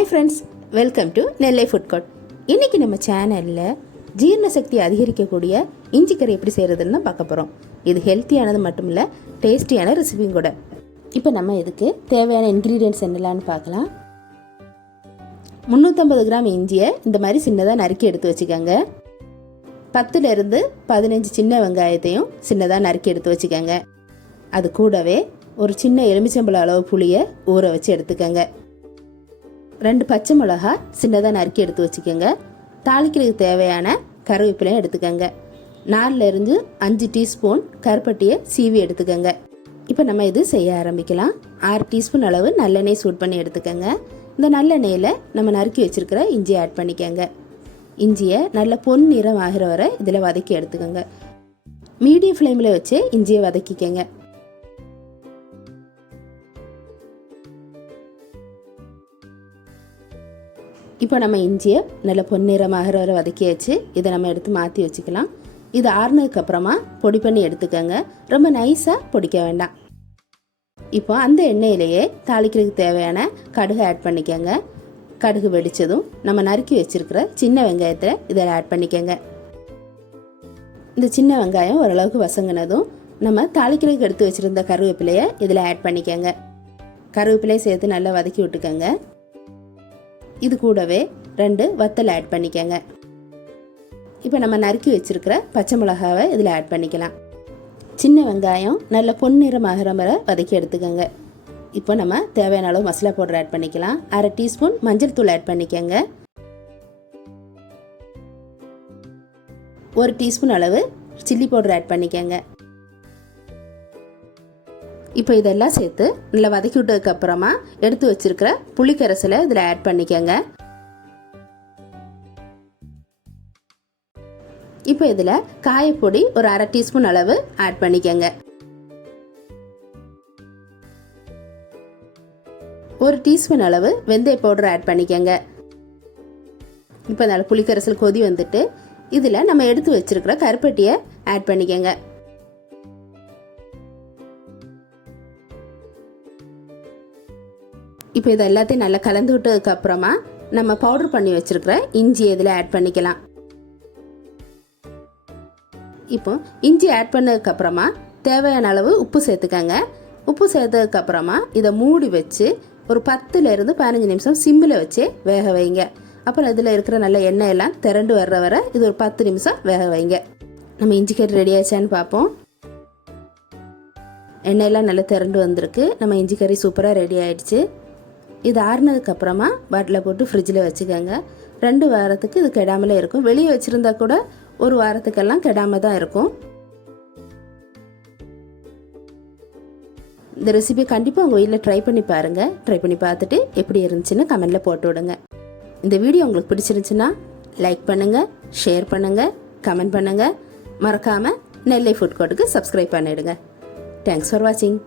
Hi friends, welcome to Nellai food court. இன்றைக்கி நம்ம சேனலில் ஜீரண சக்தி அதிகரிக்கக்கூடிய இஞ்சி கறி எப்படி செய்கிறதுன்னு தான் பார்க்க போகிறோம். இது ஹெல்த்தியானது மட்டும் இல்லை, டேஸ்டியான ரெசிபியும் கூட. இப்போ நம்ம இதுக்கு தேவையான இன்க்ரீடியன்ட்ஸ் என்னலான்னு பார்க்கலாம். 350 கிராம் இஞ்சியை இந்த மாதிரி சின்னதாக நறுக்கி எடுத்து வச்சுக்கோங்க. 10லேருந்து 15 சின்ன வெங்காயத்தையும் சின்னதாக நறுக்கி எடுத்து வச்சுக்கோங்க. அது கூடவே ஒரு சின்ன எலுமிச்சம்பழம் அளவு புளியை ஊற வச்சு எடுத்துக்கோங்க. 2 பச்சை மிளகா சின்னதாக நறுக்கி எடுத்து வச்சுக்கோங்க. தாளிக்கிறதுக்கு தேவையான கருவேப்பிலையும் எடுத்துக்கோங்க. 4லேருந்து 5 டீஸ்பூன் கருப்பட்டியை சீவி எடுத்துக்கோங்க. இப்போ நம்ம இது செய்ய ஆரம்பிக்கலாம். 6 டீஸ்பூன் அளவு நல்லெண்ணெய் சூட் பண்ணி எடுத்துக்கோங்க. இந்த நல்லெண்ணெயில் நம்ம நறுக்கி வச்சுருக்கிற இஞ்சியை ஆட் பண்ணிக்கோங்க. இஞ்சியை நல்ல பொன் நிறம் ஆகிற வரை இதில் வதக்கி எடுத்துக்கோங்க. மீடியம் ஃப்ளேமில் வச்சு இஞ்சியை வதக்கிக்கோங்க. இப்போ நம்ம இஞ்சியை நல்ல பொன்னிறமாகிற வரை வதக்கியாச்சு. இதை நம்ம எடுத்து மாற்றி வச்சுக்கலாம். இது ஆறுனதுக்கப்புறமா பொடி பண்ணி எடுத்துக்கோங்க. ரொம்ப நைஸாக பொடிக்க வேண்டாம். இப்போ அந்த எண்ணெயிலேயே தாளிக்கிறதுக்கு தேவையான கடுகு ஆட் பண்ணிக்கோங்க. கடுகு வெடித்ததும் நம்ம நறுக்கி வச்சுருக்கிற சின்ன வெங்காயத்தை இதில் ஆட் பண்ணிக்கோங்க. இந்த சின்ன வெங்காயம் ஓரளவுக்கு வசங்கினதும் நம்ம தாளிக்கிறதுக்கு எடுத்து வச்சுருந்த கருவேப்பிலையை இதில் ஆட் பண்ணிக்கோங்க. கருவேப்பிலையை சேர்த்து நல்லா வதக்கி விட்டுக்கோங்க. இது கூடவே 2 வத்தல் ஆட் பண்ணிக்கோங்க. இப்போ நம்ம நறுக்கி வச்சுருக்கிற பச்சை மிளகாவை இதில் ஆட் பண்ணிக்கலாம். சின்ன வெங்காயம் நல்ல பொன்னிறமாகிற வரை வதக்கி எடுத்துக்கோங்க. இப்போ நம்ம தேவையான அளவு மசாலா பவுடர் ஆட் பண்ணிக்கலாம். 1/2 டீஸ்பூன் மஞ்சள் தூள் ஆட் பண்ணிக்கோங்க. 1 டீஸ்பூன் அளவு சில்லி பவுடர் ஆட் பண்ணிக்கோங்க. இப்போ இதெல்லாம் சேர்த்து நல்லா வதக்கி விட்டதுக்கு அப்புறமா எடுத்து வச்சிருக்கிற புளிக்கரைசலை இதில் ஆட் பண்ணிக்கோங்க. இப்போ இதில் காயப்பொடி ஒரு 1/2 டீஸ்பூன் அளவு ஆட் பண்ணிக்கோங்க. 1 டீஸ்பூன் அளவு வெந்தய பவுடர் ஆட் பண்ணிக்கோங்க. இப்போ நல்ல புளிக்கரைசல் கொதி வந்துட்டு இதில் நம்ம எடுத்து வச்சிருக்கிற கருப்பட்டியை ஆட் பண்ணிக்கோங்க. இப்போ இது எல்லாத்தையும் நல்லா கலந்து விட்டதுக்கு அப்புறமா நம்ம பவுடர் பண்ணி வச்சிருக்கிற இஞ்சி இதில் ஆட் பண்ணிக்கலாம். இப்போ இஞ்சி ஆட் பண்ணதுக்கு அப்புறமா தேவையான அளவு உப்பு சேர்த்துக்கங்க. உப்பு சேர்த்ததுக்கு அப்புறமா இதை மூடி வச்சு ஒரு 10லேருந்து 15 நிமிஷம் சிம்மில் வச்சு வேக வைங்க. அப்புறம் இதில் இருக்கிற நல்ல எண்ணெய் எல்லாம் திரண்டு வர்ற வரை இது ஒரு 10 நிமிஷம் வேக வைங்க. நம்ம இஞ்சி கறி ரெடி ஆச்சான்னு பார்ப்போம். எண்ணெயெல்லாம் நல்லா திரண்டு வந்திருக்கு. நம்ம இஞ்சி கறி சூப்பராக ரெடி ஆயிடுச்சு. இது ஆறுனதுக்கப்புறமா பாட்டில் போட்டு ஃப்ரிட்ஜில் வச்சுக்கோங்க. 2 வாரத்துக்கு இது கெடாமலே இருக்கும். வெளியே வச்சுருந்தா கூட 1 வாரத்துக்கெல்லாம் கெடாமல் தான் இருக்கும். இந்த ரெசிபியை கண்டிப்பாக உங்கள் வீட்டில் ட்ரை பண்ணி பாருங்கள். ட்ரை பண்ணி பார்த்துட்டு எப்படி இருந்துச்சுன்னு கமெண்டில் போட்டு விடுங்க. இந்த வீடியோ உங்களுக்கு பிடிச்சிருந்துச்சுன்னா லைக் பண்ணுங்கள், ஷேர் பண்ணுங்கள், கமெண்ட் பண்ணுங்கள். மறக்காமல் நெல்லை ஃபுட் கோர்ட்டுக்கு சப்ஸ்கிரைப் பண்ணிவிடுங்க. தேங்க்ஸ் ஃபார் வாட்சிங்.